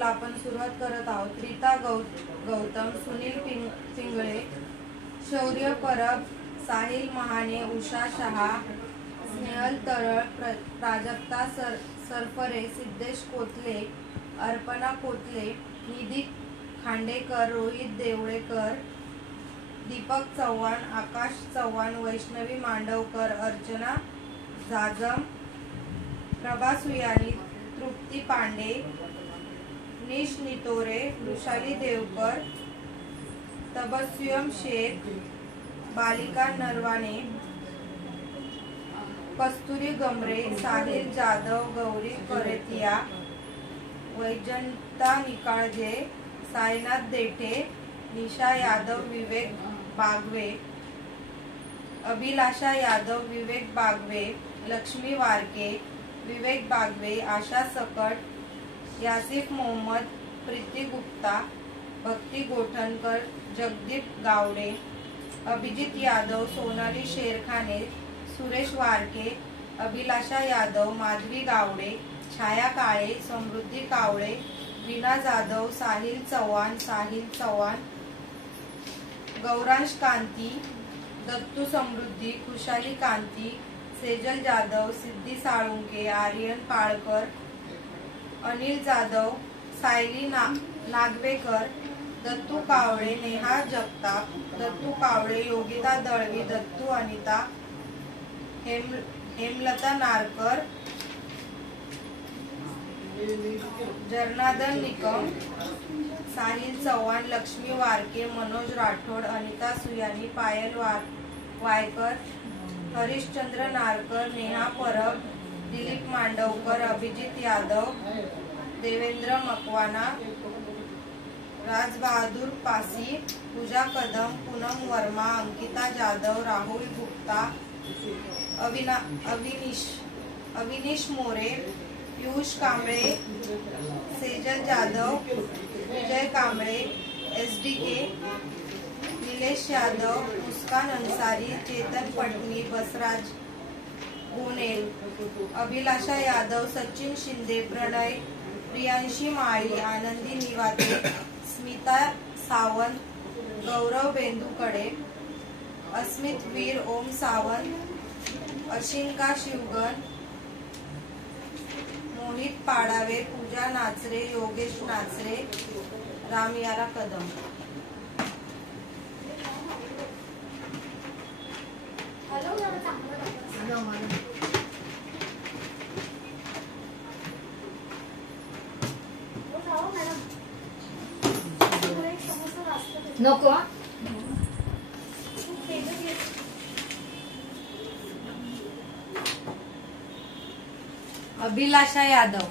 ग्रुपला आपण सुरुवात करत आहोत। रीता गौतम, सुनील पिंगळे, शौर्य परब, साहिल महाने, उषा शहा, स्नेहल तरळ, प्राजक्ता सरफरे, सिद्धेश कोथले, अर्पणा कोथले, निधी खांडेकर, रोहित देवळेकर, दीपक चव्हाण, आकाश चव्हाण, वैष्णवी मांडवकर, अर्चना जाजम, प्रभा सुयानी, तृप्ती पांडे, निश नितोरे, वृषाली देवकर, तबस्सुम शेख, बालिका नरवाने, कस्तुरी गमरे, साहिल जाधव, गौरी करेतिया, वैजंता निकाळजे, साईनाथ देठे, निशा यादव, विवेक बागवे, अभिलाषा यादव, विवेक बागवे, लक्ष्मी वारके, विवेक बागवे, आशा सकट, यासिफ मोहम्मद, प्रीती गुप्ता, भक्ती गोठणकर, जगदीप गावडे, अभिजित यादव, सोनाली शेरखाने, सुरेश वारके, अभिलाषा यादव, माधवी गावडे, छाया काळे, समृद्धी कावळे, वीणा जाधव, साहिल चव्हाण, गौरांश कांती, दत्तू समृद्धी, खुशाली कांती, सेजल जाधव, सिद्धी साळुंके, आर्यन पाळकर, अनिल जाधव, सायली नागवेकर, दत्तू कावळे, नेहा जगताप, दत्तू कावळे, योगिता दळवी, दत्तू अनिता, हेमलता नारकर, जर्नादन निकम, साहिल चव्हाण, लक्ष्मी वारके, मनोज राठोड, अनिता सुयानी, पायल वायकर, हरिश्चंद्र नारकर, नेहा परब, दिलीप मांडवकर, अभिजित यादव, देवेंद्र मकवाना, राज बहादूर पासी, पूजा कदम, पूनम वर्मा, अंकिता जाधव, राहुल गुप्ता, अविनीश मोरे, पीयूष कांबळे, सेजल जाधव, विजय कांबळे, SDK, निलेश यादव, मुस्कान अंसारी, चेतन पटनी, बसराज गोनेल, अभिलाषा यादव, सचिन शिंदे, प्रणय, प्रियांशी माळी, आनंदी निवाते, स्मिता सावंत, गौरव बेंदुकडे, अस्मित वीर, ओम सावंत, अशिंका शिवगण, मोहित पाडावे, पूजा नाचरे, योगेश नाचरे, रामियारा कदम। नको अभिलाषा यादव,